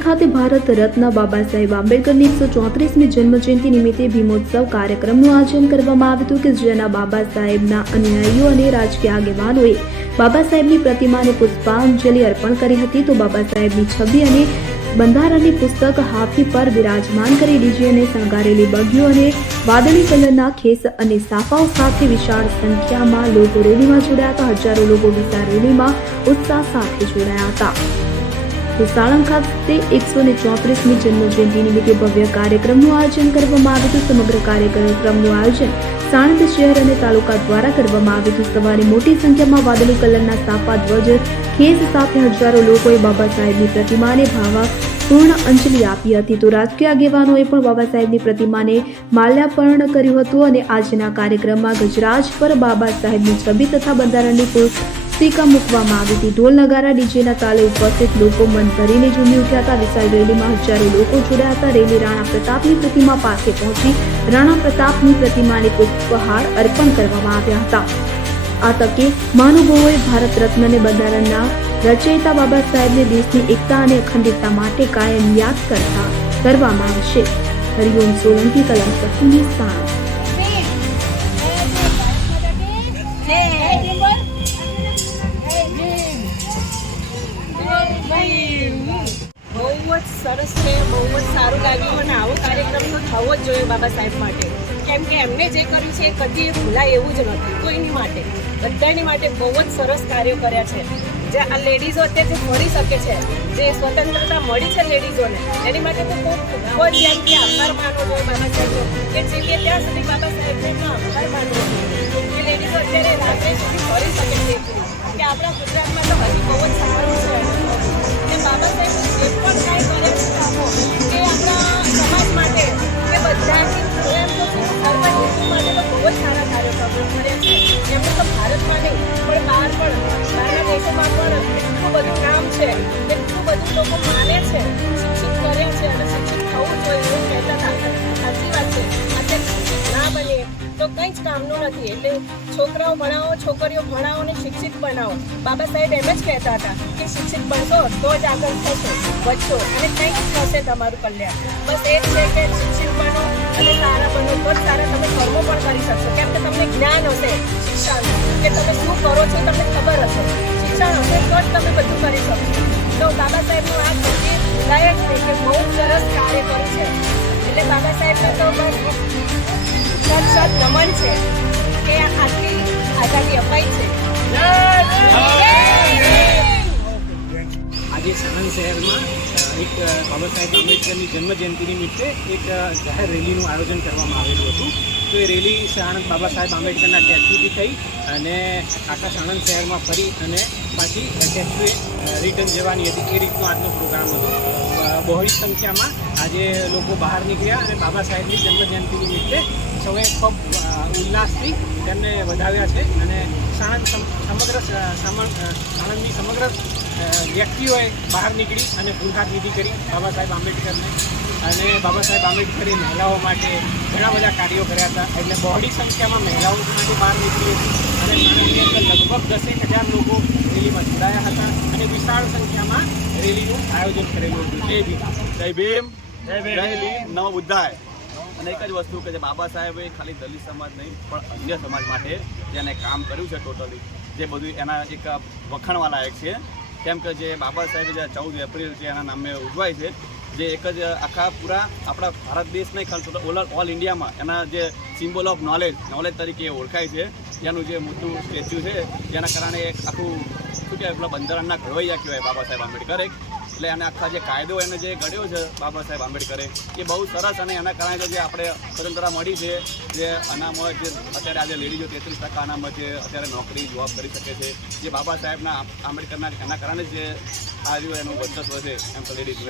સાણંદ ખાતે ભારત રત્ન બાબા સાહેબ આંબેડકરની 134મી જન્મજયંતિ નિમિત્તે ભીમોત્સવ કાર્યક્રમનું આયોજન કરવામાં આવ્યું હતું કે જેના બાબા સાહેબના અનુયાયીઓ અને રાજકીય આગેવાનોએ બાબા સાહેબની પ્રતિમાને પુષ્પાંજલિ અર્પણ કરી હતી। તો બાબા સાહેબની છબી અને બંધારણની પુસ્તક હાથી પર વિરાજમાન કરી ડીજે અને શણગારેલી બગીઓ અને વાદળી કલરના ખેસ અને સાફાઓ સાથે વિશાળ સંખ્યામાં લોકો રેલીમાં જોડાયા હતા। હજારો લોકો વિશાળ રેલીમાં ઉત્સાહ સાથે જોડાયા હતા। તો સાણંદ ખાતે 134મી જન્મજયંતિ નિમિત્તે ભવ્ય કાર્યક્રમનું આયોજન કરવામાં આવ્યું હતું। સમગ્ર કાર્યક્રમનું આયોજન સાણંદ શહેર અને તાલુકા દ્વારા કરવામાં આવ્યું હતું। સવારે મોટી સંખ્યામાં વાદળી કલરના સાફા ધ્વજ ખેસ સાથે હજારો લોકોએ બાબા સાહેબની પ્રતિમાને ભાવપૂર્ણ અંજલિ આપી હતી। તો રાજકીય આગેવાનોએ પણ બાબા સાહેબની પ્રતિમાને માલ્યાર્પણ કર્યું હતું અને આજના કાર્યક્રમમાં ગજરાજ પર બાબા સાહેબની છબી તથા બંધારણની પુસ્તિકા મૂકવામાં આવી હતી। ઢોલ નગારા ડીજેના તાલે ઉપસ્થિત લોકો મન ભરીને ઝૂમી ઉઠ્યા હતા। વિશાળ રેલીમાં હજારો લોકો જોડાયા હતા। રેલી રાણા પ્રતાપની પ્રતિમા પાસે પહોંચી રાણા પ્રતાપની પ્રતિમાને પુષ્પહાર અર્પણ કરવામાં આવ્યા હતા। આ તકે મહાનુભાવોએ ભારત રત્ન અને બંધારણના રચયિતા બાબા સાહેબને દેશની એકતા અને અખંડિતતા માટે કાયમ યાદ કરવામાં આવશે। હરિઓમ સોલંકી કલમ સખી સાણંદ। બહુ જ સરસ છે, બહુ જ સારું લાગ્યું અને આવો કાર્યક્રમ તો થવો જ જોઈએ બાબા સાહેબ માટે, કેમ કે એમને જે કર્યું છે એ કદી ભૂલાય એવું જ નથી કોઈની માટે, બધાની માટે બહુ જ સરસ કાર્યો કર્યા છે। જે આ લેડીઝો અત્યારે જે ફરી શકે છે, જે સ્વતંત્રતા મળી છે લેડીઝોને, એની માટે તો ખૂબ જ જેમ કે આભાર માનવો જોઈએ બાબા સાહેબનો, કે જીવીએ ત્યાં સુધી બાબા સાહેબને એમનો આભાર માનવો જોઈએ કે લેડીઝો અત્યારે રાત્રે સુધી ફરી શકે છે। કે આપણા ગુજરાતમાં તો હજી બહુ જ સારું છે કે બાબા સાહેબ જે પણ કાંઈ કરે છે કામો કે આપણા સમાજ માટે કે બધાની એમ તો સર્વ હિન્દુ માટે તો બહુ જ સારા કાર્યક્રમો કર્યા છે। એમને તો ભારતમાં નહીં પણ બહારના દેશોમાં પણ એટલું બધું કામ છે, એટલું બધું લોકો માને છે, શિક્ષિત કર્યા છે અને શિક્ષિત થવું જોઈએ એવું કહેતા હતા। સાચી વાત છે, આજે ના બને તો કંઈ જ કામનું નથી, એટલે છોકરાઓ ભણાવો, છોકરીઓ ભણાવો અને શિક્ષિત બનાવો। બાબા સાહેબ એમ જ કહેતા હતા કે શિક્ષિત બનશો તો જ આગળ થશો, વધશો અને કંઈક થશે તમારું કલ્યાણ। બસ એ જ છે કે શિક્ષિત બનો અને સારા બનો તો જ સારા તમે કર્મો પણ કરી શકશો, કેમ કે તમને જ્ઞાન હશે શિક્ષાનું કે તમે શું કરો છો તમને ખબર હશે, શિક્ષણ હશે તો જ તમે બધું કરી શકશો। તો બાબા સાહેબનું આ કદી ભૂલાય જ નહીં કે બહુ સરસ કાર્ય કર્યું છે, એટલે બાબા સાહેબને તો બસ સત નમન છે કે આટલી આઝાદી અપાઈ છે। આજે સાણંદ શહેરમાં એક બાબા સાહેબ આંબેડકરની જન્મજયંતિ નિમિત્તે એક જાહેર રેલીનું આયોજન કરવામાં આવેલું હતું। તો એ રેલી સાણંદ બાબા સાહેબ આંબેડકરના સ્ટેચ્યુથી થઈ અને આખા સાણંદ શહેરમાં ફરી અને પાછી સ્ટેચ્યુએ રિટર્ન જવાની હતી, એ રીતનો આજનો પ્રોગ્રામ હતો। બહોળી સંખ્યામાં આજે લોકો બહાર નીકળ્યા અને બાબા સાહેબની જન્મજયંતિ નિમિત્તે સૌએ ખૂબ ઉલ્લાસથી તેમને વધાવ્યા છે અને સાણંદની સમગ્ર વ્યક્તિઓએ બહાર નીકળી અને ફૂલહાર વિધિ કરી બાબા સાહેબ આંબેડકરને, અને બાબા સાહેબ આંબેડકરે મહિલાઓ માટે ઘણા બધા કાર્યો કર્યા હતા, એટલે બહોળી સંખ્યામાં મહિલાઓ માટે બહાર નીકળી હતી અને સાણંદની અંદર લગભગ 10,000 લોકો રેલીમાં જોડાયા હતા અને વિશાળ સંખ્યામાં રેલીનું આયોજન કરેલું હતું। જય ભીમ, જય ભીમ, જય ભીમ, નમો બુદ્ધાય। અને એક જ વસ્તુ કે જે બાબા સાહેબે ખાલી દલિત સમાજ નહીં પણ અન્ય સમાજ માટે જેને કામ કર્યું છે ટોટલી, જે બધું એના એક વખાણવા લાયક છે, કેમ કે જે બાબા સાહેબે જે 14 એપ્રિલ જે એના નામે ઉજવાય છે, જે એક જ આખા પૂરા આપણા ભારત દેશ નહીં ખાલી ઓલ ઇન્ડિયામાં એના જે સિમ્બોલ ઓફ નોલેજ તરીકે ઓળખાય છે, જેનું જે મોટું સ્ટેચ્યુ છે, જેના કારણે એક આખું શું કહેવાય પેલા બંધારણના ઘડવૈયા કહેવાય બાબા સાહેબ આંબેડકર, એટલે આને આખા જે કાયદો એને જે ઘડ્યો છે બાબા સાહેબ આંબેડકરે એ બહુ સરસ, અને એના કારણે જે આપણે સ્વતંત્રતા મળી છે, જે અનામત જે અત્યારે આજે લેડીઝો 33% અનામત છે, અત્યારે નોકરી જોબ કરી શકે છે, જે બાબા સાહેબના આંબેડકરના એના કારણે જ જે આ એનું વર્ચસ્વ છે એમ તો લેડીઝ